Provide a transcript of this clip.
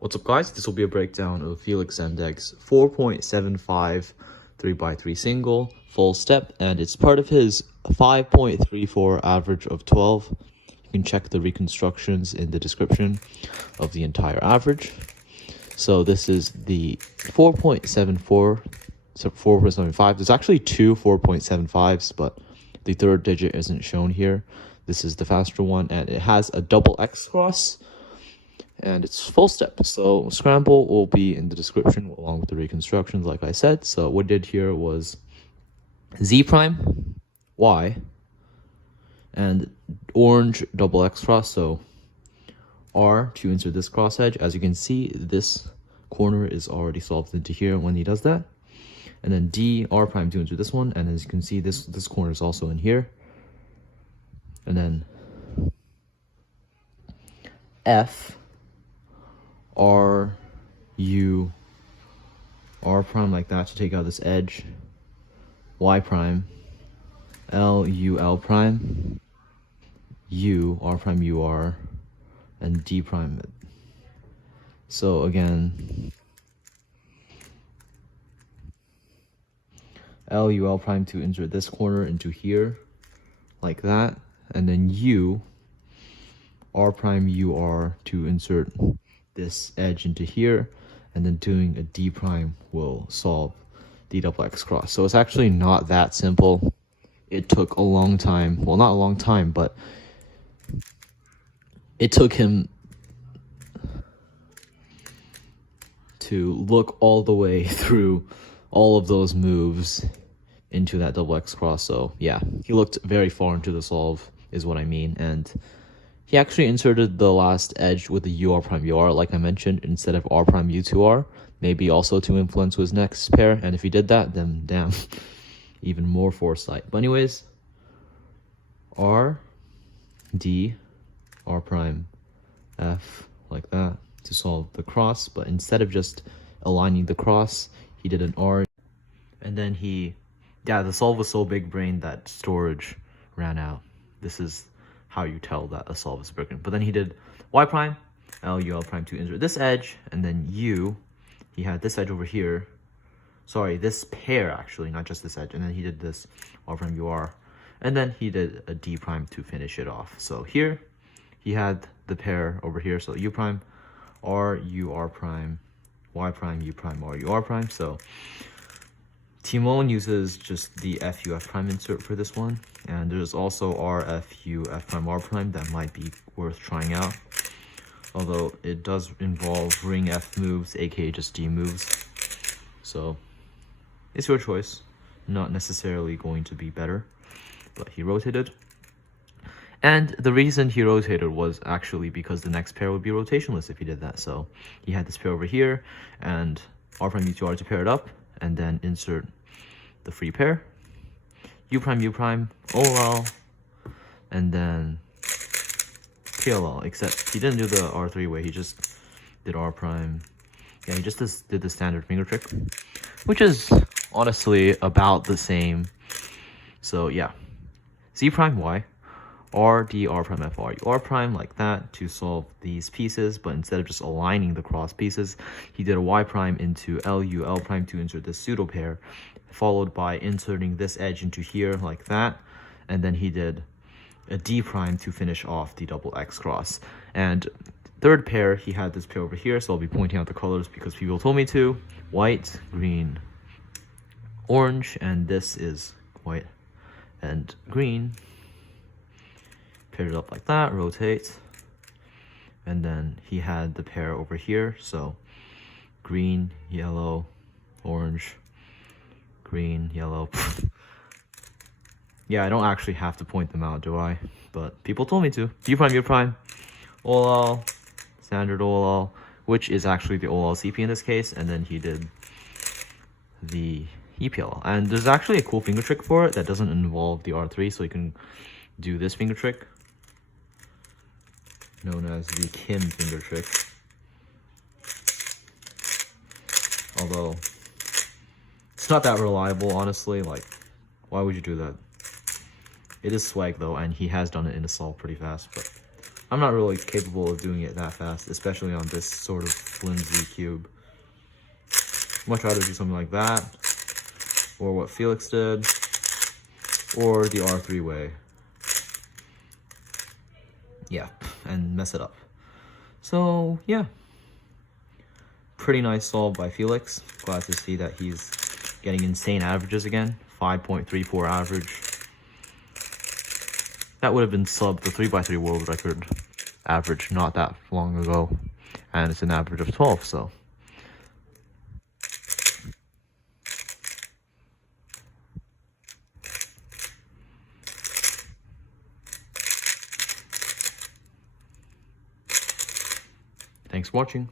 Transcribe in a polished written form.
What's up guys, this will be a breakdown of Feliks Zemdegs 4.75 3x3 single full step, and it's part of his 5.34 average of 12. You can check the reconstructions in the description of the entire average. So this is the 4.74, so 4.75. There's actually two 4.75s, but the third digit isn't shown here. This is the faster one, and it has a double XXCross. And it's full step, so scramble will be in the description along with the reconstructions like I said. So what I did here was Z prime, Y, and orange double X cross. So R to insert this cross edge. As you can see, this corner is already solved into here when he does that. And then D, R prime to insert this one, and as you can see, this corner is also in here. And then F, R, U, R prime like that to take out this edge, Y prime, L, U, L prime, U, R prime, U, R, and D prime. So again, L, U, L prime to insert this corner into here, like that, and then U, R prime, U, R to insert this edge into here, and then doing a D prime will solve the double X cross. So it's actually not that simple. It took a long time. Well, not a long time, but it took him to look all the way through all of those moves into that double X cross. So yeah, he looked very far into the solve is what I mean. And he actually inserted the last edge with the UR prime UR, like I mentioned, instead of R prime U2R, maybe also to influence his next pair. And if he did that, then damn, even more foresight. But anyways, R, D, R prime, F, like that, to solve the cross. But instead of just aligning the cross, he did an R. And then the solve was so big brain that storage ran out. This is how you tell that a solve is broken. But then he did Y prime, L, U, L prime to insert this edge, and then U, he had this edge over here. Sorry, this pair actually, not just this edge. And then he did this R prime, U, R, and then he did a D prime to finish it off. So here, he had the pair over here. So U prime, R, U, R prime, Y prime, U prime, R, U, R prime. So Timon uses just the F, U, F prime insert for this one. And there's also R, F, U, F prime, R prime that might be worth trying out. Although it does involve ring F moves, aka just D moves. So it's your choice. Not necessarily going to be better. But he rotated. And the reason he rotated was actually because the next pair would be rotationless if he did that. So he had this pair over here, and R prime, U2R to pair it up, and then insert the free pair. U prime, OL, and then PLL, except he didn't do the R3 way, he just did R prime. Yeah, he just did the standard finger trick, which is honestly about the same. So yeah, Z prime, Y, R, D, R prime, F, R, U, R prime, like that to solve these pieces. But instead of just aligning the cross pieces, he did a Y prime into L, U, L prime to insert this pseudo pair, followed by inserting this edge into here like that. And then he did a D prime to finish off the double X cross. And third pair, he had this pair over here. So I'll be pointing out the colors because people told me to. White, green, orange, and this is white and green. Paired it up like that, rotate, and then he had the pair over here. So green, yellow, orange, green, yellow. Yeah, I don't actually have to point them out, do I? But people told me to. U prime, OLL, standard OLL, which is actually the OLL CP in this case, and then he did the EPLL. And there's actually a cool finger trick for it that doesn't involve the R3, so you can do this finger trick, known as the Kim finger trick. Although it's not that reliable, honestly. Like, why would you do that? It is swag though, and he has done it in a solve pretty fast. But I'm not really capable of doing it that fast, especially on this sort of flimsy cube. Much rather do something like that, or what Felix did, or the R3 way. Yeah, and mess it up. So, yeah. Pretty nice solve by Felix. Glad to see that he's getting insane averages again. 5.34 average. That would have been sub the 3x3 world record average not that long ago. And it's an average of 12, so. Thanks for watching.